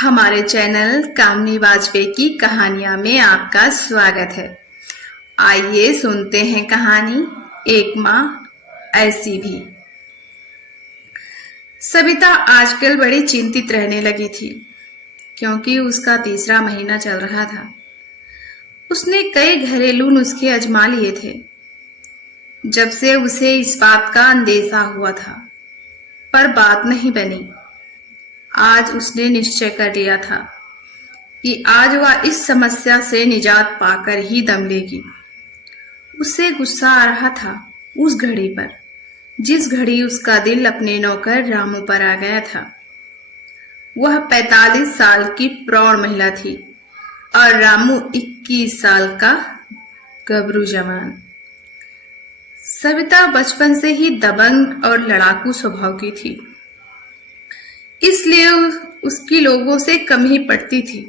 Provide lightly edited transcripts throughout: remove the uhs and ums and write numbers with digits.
हमारे चैनल कामनी वाजपेयी की कहानियां में आपका स्वागत है। आइए सुनते हैं कहानी एक माँ ऐसी भी। सविता आजकल बड़ी चिंतित रहने लगी थी क्योंकि उसका तीसरा महीना चल रहा था। उसने कई घरेलू नुस्खे आजमा लिए थे जब से उसे इस बात का अंदेशा हुआ था, पर बात नहीं बनी। आज उसने निश्चय कर लिया था कि आज वह इस समस्या से निजात पाकर ही दम लेगी। उसे गुस्सा आ रहा था उस घड़ी पर जिस घड़ी उसका दिल अपने नौकर रामू पर आ गया था। वह 45 साल की प्रौढ़ महिला थी और रामू 21 साल का गबरू जवान। सविता बचपन से ही दबंग और लड़ाकू स्वभाव की थी, इसलिए उसकी लोगों से कम ही पड़ती थी।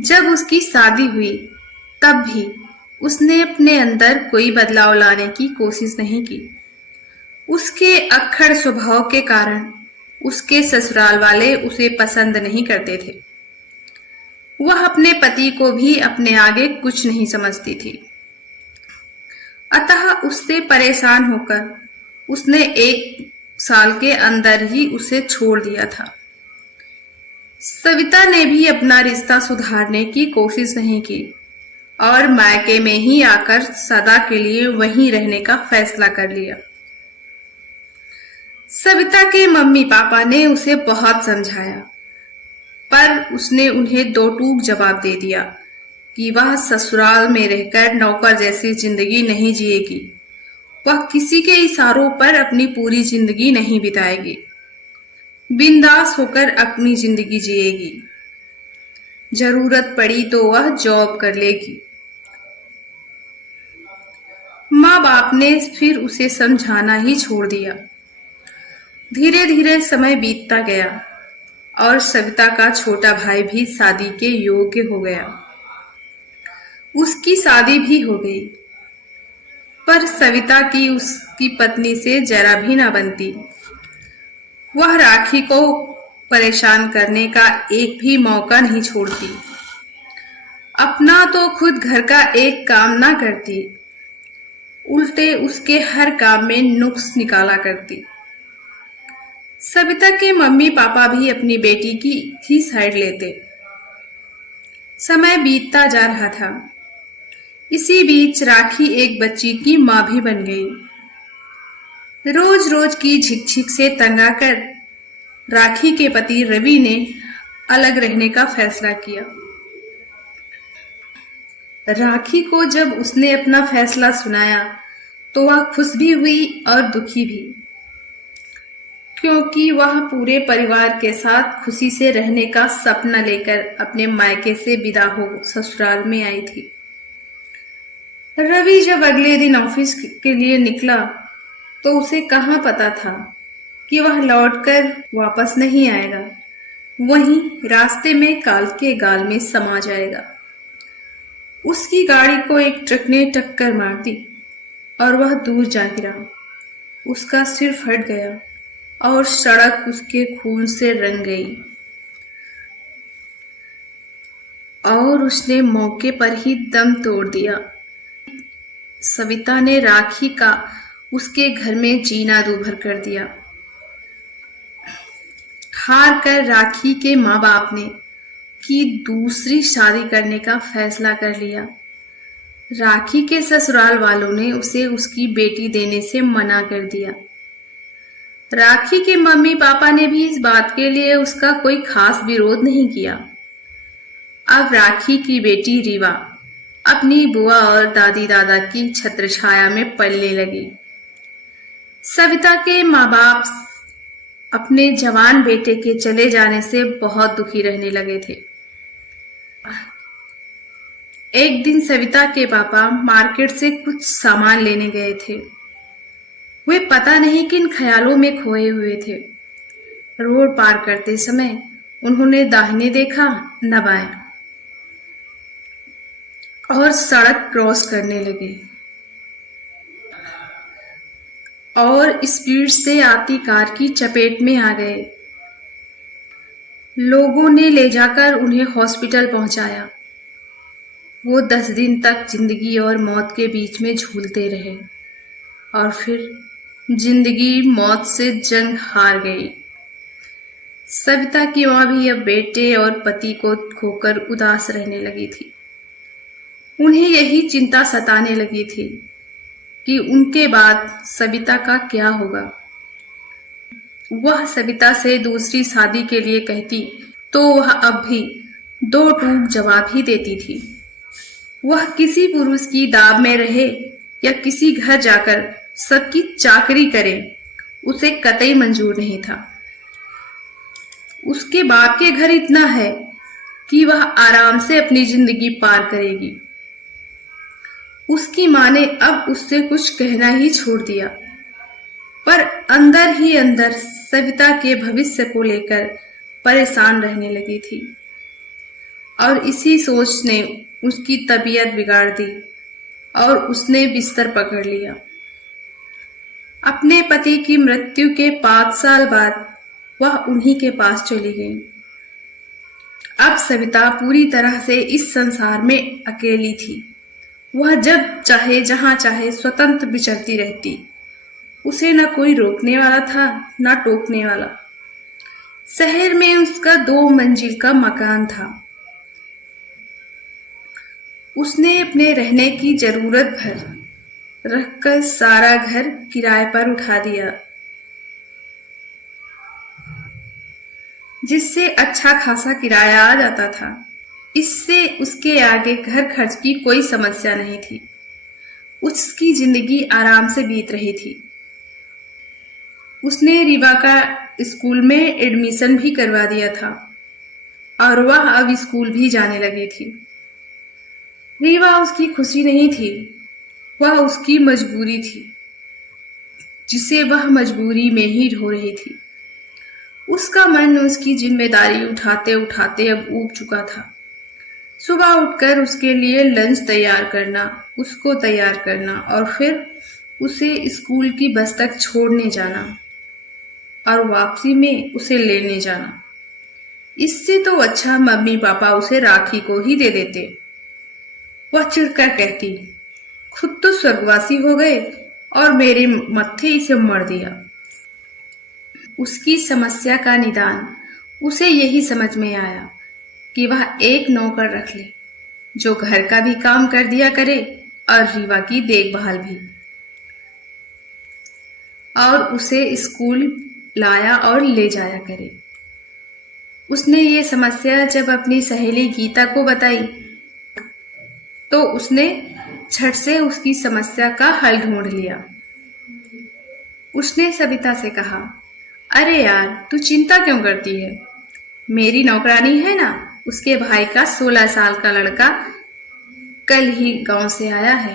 जब उसकी शादी हुई तब भी उसने अपने अंदर कोई बदलाव लाने की कोशिश नहीं की। उसके अक्खड़ स्वभाव के कारण उसके ससुराल वाले उसे पसंद नहीं करते थे। वह अपने पति को भी अपने आगे कुछ नहीं समझती थी। अतः उससे परेशान होकर उसने 1 साल के अंदर ही उसे छोड़ दिया था। सविता ने भी अपना रिश्ता सुधारने की कोशिश नहीं की और मायके में ही आकर सदा के लिए वहीं रहने का फैसला कर लिया। सविता के मम्मी पापा ने उसे बहुत समझाया, पर उसने उन्हें दो टूक जवाब दे दिया कि वह ससुराल में रहकर नौकर जैसी जिंदगी नहीं जिएगी। वह किसी के इशारों पर अपनी पूरी जिंदगी नहीं बिताएगी, बिंदास होकर अपनी जिंदगी जिएगी। जरूरत पड़ी तो वह जॉब कर लेगी। माँ बाप ने फिर उसे समझाना ही छोड़ दिया। धीरे धीरे समय बीतता गया और सविता का छोटा भाई भी शादी के योग्य हो गया। उसकी शादी भी हो गई, पर सविता की उसकी पत्नी से जरा भी ना बनती। वह राखी को परेशान करने का एक भी मौका नहीं छोड़ती। अपना तो खुद घर का एक काम ना करती, उल्टे उसके हर काम में नुक्स निकाला करती। सविता के मम्मी पापा भी अपनी बेटी की ही साइड लेते। समय बीतता जा रहा था। इसी बीच राखी एक बच्ची की मां भी बन गई। रोज रोज की झिकझिक से तंग आकर राखी के पति रवि ने अलग रहने का फैसला किया। राखी को जब उसने अपना फैसला सुनाया तो वह खुश भी हुई और दुखी भी, क्योंकि वह पूरे परिवार के साथ खुशी से रहने का सपना लेकर अपने मायके से विदा हो ससुराल में आई थी। रवि जब अगले दिन ऑफिस के लिए निकला तो उसे कहाँ पता था कि वह लौटकर वापस नहीं आएगा, वहीं रास्ते में काल के गाल में समा जाएगा। उसकी गाड़ी को एक ट्रक ने टक्कर मार दी और वह दूर जा गिरा। उसका सिर फट गया और सड़क उसके खून से रंग गई और उसने मौके पर ही दम तोड़ दिया। सविता ने राखी का उसके घर में जीना दूभर कर दिया। हार कर राखी के माँ बाप ने की दूसरी शादी करने का फैसला कर लिया। राखी के ससुराल वालों ने उसे उसकी बेटी देने से मना कर दिया। राखी के मम्मी पापा ने भी इस बात के लिए उसका कोई खास विरोध नहीं किया। अब राखी की बेटी रीवा अपनी बुआ और दादी दादा की छत्रछाया में पलने लगी। सविता के माँ बाप अपने जवान बेटे के चले जाने से बहुत दुखी रहने लगे थे। एक दिन सविता के पापा मार्केट से कुछ सामान लेने गए थे। वे पता नहीं किन ख्यालों में खोए हुए थे। रोड पार करते समय उन्होंने दाहिने देखा न बाएं और सड़क क्रॉस करने लगे और स्पीड से आती कार की चपेट में आ गए। लोगों ने ले जाकर उन्हें हॉस्पिटल पहुंचाया। वो 10 दिन तक जिंदगी और मौत के बीच में झूलते रहे और फिर जिंदगी मौत से जंग हार गई। सविता की माँ भी अब बेटे और पति को खोकर उदास रहने लगी थी। उन्हें यही चिंता सताने लगी थी कि उनके बाद सविता का क्या होगा। वह सविता से दूसरी शादी के लिए कहती तो वह अब भी दो टूक जवाब ही देती थी। वह किसी पुरुष की दाब में रहे या किसी घर जाकर सबकी चाकरी करे, उसे कतई मंजूर नहीं था। उसके बाप के घर इतना है कि वह आराम से अपनी जिंदगी पार करेगी। उसकी माँ ने अब उससे कुछ कहना ही छोड़ दिया, पर अंदर ही अंदर सविता के भविष्य को लेकर परेशान रहने लगी थी और इसी सोच ने उसकी तबीयत बिगाड़ दी और उसने बिस्तर पकड़ लिया। अपने पति की मृत्यु के 5 साल बाद वह उन्हीं के पास चली गई। अब सविता पूरी तरह से इस संसार में अकेली थी। वह जब चाहे जहां चाहे स्वतंत्र विचरती रहती। उसे न कोई रोकने वाला था न टोकने वाला। शहर में उसका 2 मंजिल का मकान था। उसने अपने रहने की जरूरत भर रखकर सारा घर किराए पर उठा दिया, जिससे अच्छा खासा किराया आ जाता था। इससे उसके आगे घर खर्च की कोई समस्या नहीं थी। उसकी जिंदगी आराम से बीत रही थी। उसने रीवा का स्कूल में एडमिशन भी करवा दिया था और वह अब स्कूल भी जाने लगी थी। रीवा उसकी खुशी नहीं थी, वह उसकी मजबूरी थी, जिसे वह मजबूरी में ही ढो रही थी। उसका मन उसकी जिम्मेदारी उठाते उठाते अब ऊब चुका था। सुबह उठकर उसके लिए लंच तैयार करना, उसको तैयार करना और फिर उसे स्कूल की बस तक छोड़ने जाना और वापसी में उसे लेने जाना। इससे तो अच्छा मम्मी पापा उसे राखी को ही दे देते। वह चिढ़कर कहती, खुद तो स्वर्गवासी हो गए और मेरे मत्थे इसे मर दिया। उसकी समस्या का निदान उसे यही समझ में आया कि वह एक नौकर रख ले जो घर का भी काम कर दिया करे और रीवा की देखभाल भी, और उसे स्कूल लाया और ले जाया करे। उसने ये समस्या जब अपनी सहेली गीता को बताई तो उसने झट से उसकी समस्या का हल ढूंढ लिया। उसने सविता से कहा, अरे यार, तू चिंता क्यों करती है? मेरी नौकरानी है ना, उसके भाई का 16 साल का लड़का कल ही गांव से आया है।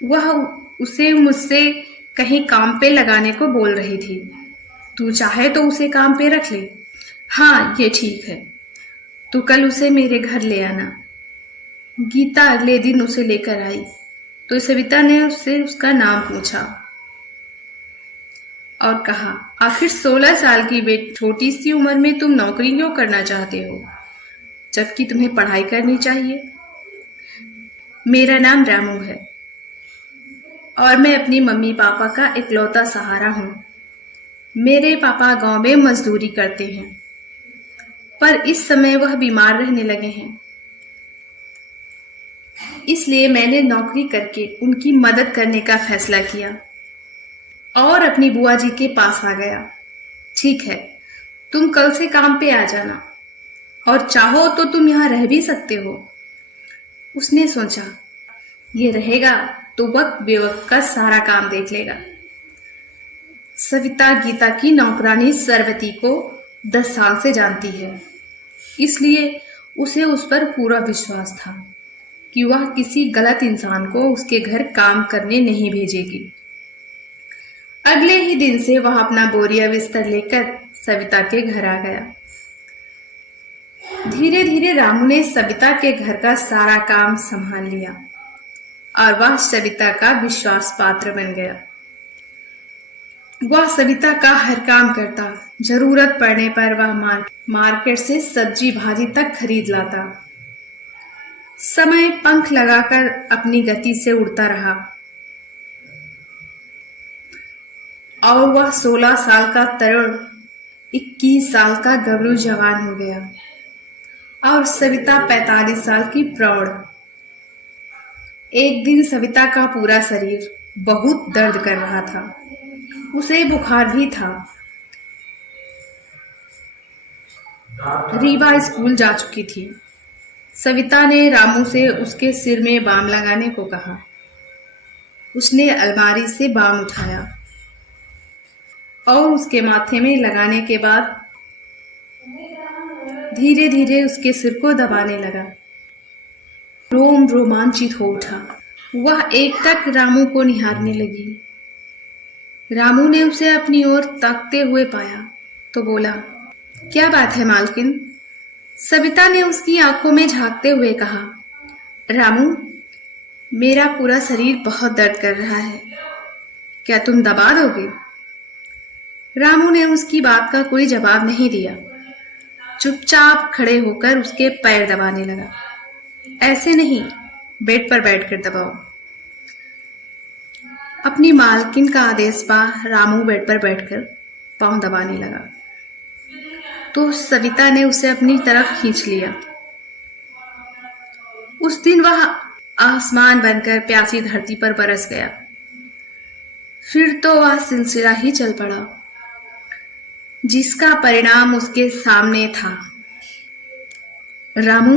वह उसे मुझसे कहीं काम पे लगाने को बोल रही थी। तू चाहे तो उसे काम पे रख ले। हाँ, ये ठीक है। तू कल उसे मेरे घर ले आना। गीता अगले दिन उसे लेकर आई तो सविता ने उससे उसका नाम पूछा और कहा, आखिर 16 साल की छोटी सी उम्र में तुम नौकरी क्यों करना चाहते हो, जबकि तुम्हें पढ़ाई करनी चाहिए? मेरा नाम रामू है और मैं अपनी मम्मी पापा का इकलौता सहारा हूं। मेरे पापा गांव में मजदूरी करते हैं, पर इस समय वह बीमार रहने लगे हैं। इसलिए मैंने नौकरी करके उनकी मदद करने का फैसला किया और अपनी बुआ जी के पास आ गया। ठीक है, तुम कल से काम पे आ जाना और चाहो तो तुम यहाँ रह भी सकते हो। उसने सोचा, ये रहेगा तो वक्त बेवक्त का सारा काम देख लेगा। सविता गीता की नौकरानी सरवती को 10 साल से जानती है, इसलिए उसे उस पर पूरा विश्वास था कि वह किसी गलत इंसान को उसके घर काम करने नहीं भेजेगी। अगले ही दिन से वह अपना बोरिया बिस्तर लेकर सविता के घर आ गया। धीरे धीरे रामू ने सविता के घर का सारा काम संभाल लिया और वह सविता का विश्वास पात्र बन गया। वह सविता का हर काम करता। जरूरत पड़ने पर वह मार्केट से सब्जी भाजी तक खरीद लाता। समय पंख लगाकर अपनी गति से उड़ता रहा और वह 16 साल का तरुण 21 साल का गबरू जवान हो गया और सविता 45 साल की प्रौढ़। एक दिन सविता का पूरा शरीर बहुत दर्द कर रहा था। उसे बुखार भी था। रीवा स्कूल जा चुकी थी। सविता ने रामू से उसके सिर में बाम लगाने को कहा। उसने अलमारी से बाम उठाया और उसके माथे में लगाने के बाद धीरे धीरे उसके सिर को दबाने लगा। रोम रोमांचित हो उठा। वह एकटक रामू को निहारने लगी। रामू ने उसे अपनी ओर ताकते हुए पाया तो बोला, क्या बात है मालकिन? सविता ने उसकी आंखों में झांकते हुए कहा, रामू, मेरा पूरा शरीर बहुत दर्द कर रहा है, क्या तुम दबा दोगे? रामू ने उसकी बात का कोई जवाब नहीं दिया। चुपचाप खड़े होकर उसके पैर दबाने लगा। ऐसे नहीं, बेड पर बैठकर दबाओ। अपनी मालकिन का आदेश पा रामू बेड पर बैठकर पांव दबाने लगा तो सविता ने उसे अपनी तरफ खींच लिया। उस दिन वह आसमान बनकर प्यासी धरती पर बरस गया। फिर तो वह सिलसिला ही चल पड़ा जिसका परिणाम उसके सामने था। रामू,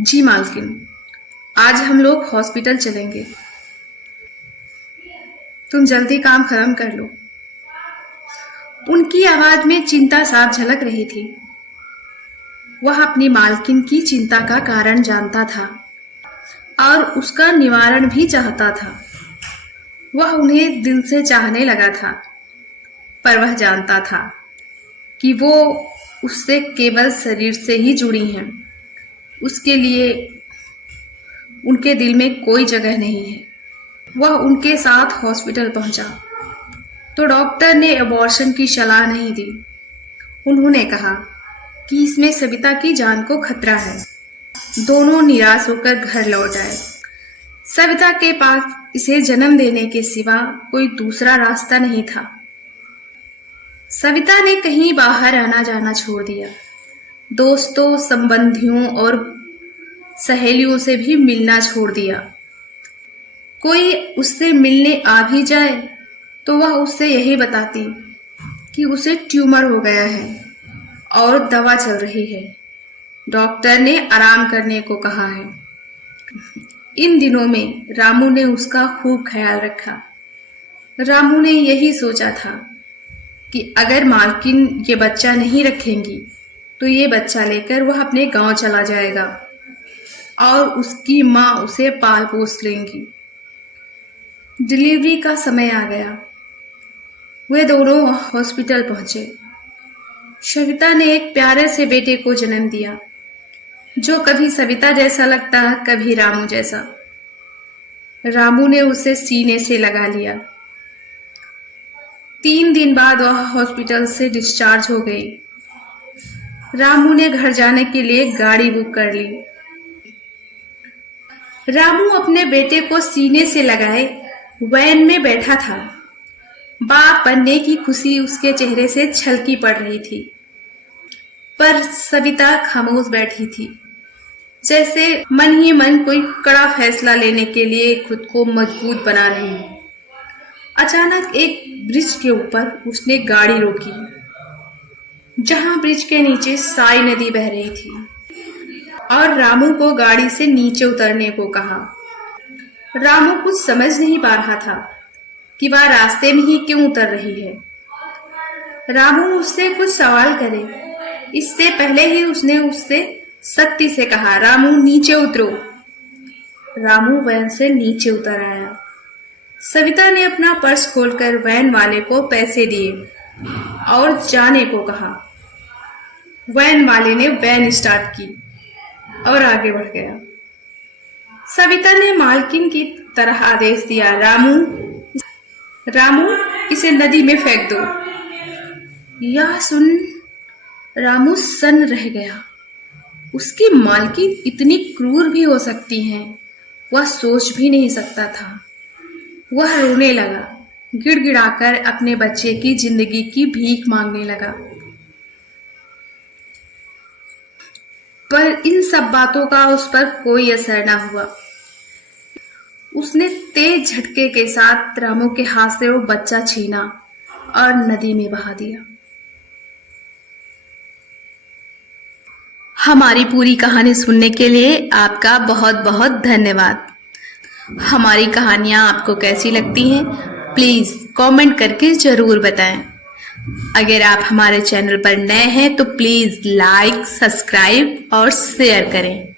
जी मालकिन, आज हम लोग हॉस्पिटल चलेंगे। तुम जल्दी काम खत्म कर लो। उनकी आवाज में चिंता साफ झलक रही थी। वह अपनी मालकिन की चिंता का कारण जानता था और उसका निवारण भी चाहता था। वह उन्हें दिल से चाहने लगा था, पर वह जानता था कि वो उससे केवल शरीर से ही जुड़ी हैं। उसके लिए उनके दिल में कोई जगह नहीं है। वह उनके साथ हॉस्पिटल पहुंचा तो डॉक्टर ने अबॉर्शन की सलाह नहीं दी। उन्होंने कहा कि इसमें सविता की जान को खतरा है। दोनों निराश होकर घर लौट आए। सविता के पास इसे जन्म देने के सिवा कोई दूसरा रास्ता नहीं था। सविता ने कहीं बाहर आना जाना छोड़ दिया। दोस्तों, संबंधियों और सहेलियों से भी मिलना छोड़ दिया। कोई उससे मिलने आ भी जाए तो वह उससे यही बताती कि उसे ट्यूमर हो गया है और दवा चल रही है। डॉक्टर ने आराम करने को कहा है। इन दिनों में रामू ने उसका खूब ख्याल रखा। रामू ने यही सोचा था कि अगर मालकिन ये बच्चा नहीं रखेंगी तो ये बच्चा लेकर वह अपने गांव चला जाएगा और उसकी माँ उसे पाल पोस लेंगी। डिलीवरी का समय आ गया। वे दोनों हॉस्पिटल पहुंचे। सविता ने एक प्यारे से बेटे को जन्म दिया जो कभी सविता जैसा लगता, कभी रामू जैसा। रामू ने उसे सीने से लगा लिया। 3 दिन बाद वह हॉस्पिटल से डिस्चार्ज हो गई। रामू ने घर जाने के लिए गाड़ी बुक कर ली। रामू अपने बेटे को सीने से लगाए वैन में बैठा था। बाप बनने की खुशी उसके चेहरे से छलकी पड़ रही थी, पर सविता खामोश बैठी थी, जैसे मन ही मन कोई कड़ा फैसला लेने के लिए खुद को मजबूत बना रही है। अचानक एक ब्रिज के ऊपर उसने गाड़ी रोकी, जहां ब्रिज के नीचे साई नदी बह रही थी, और रामू को गाड़ी से नीचे उतरने को कहा। रामू कुछ समझ नहीं पा रहा था कि वह रास्ते में ही क्यों उतर रही है। रामू उससे कुछ सवाल करे इससे पहले ही उसने उससे सख्ती से कहा, रामू नीचे उतरो। रामू वैन से नीचे उतर आया। सविता ने अपना पर्स खोलकर वैन वाले को पैसे दिए और जाने को कहा। वैन वाले ने वैन स्टार्ट की और आगे बढ़ गया। सविता ने मालकिन की तरह आदेश दिया, रामू, रामू, इसे नदी में फेंक दो। यह सुन रामू सन्न रह गया। उसकी मालकिन इतनी क्रूर भी हो सकती हैं, वह सोच भी नहीं सकता था। वह रोने लगा, गिड़गिड़ाकर अपने बच्चे की जिंदगी की भीख मांगने लगा। पर इन सब बातों का उस पर कोई असर न हुआ। उसने तेज झटके के साथ रामू के हाथ से वो बच्चा छीना और नदी में बहा दिया। हमारी पूरी कहानी सुनने के लिए आपका बहुत बहुत धन्यवाद। हमारी कहानियाँ आपको कैसी लगती हैं, प्लीज़ कमेंट करके ज़रूर बताएं। अगर आप हमारे चैनल पर नए हैं तो प्लीज़ लाइक, सब्सक्राइब और शेयर करें।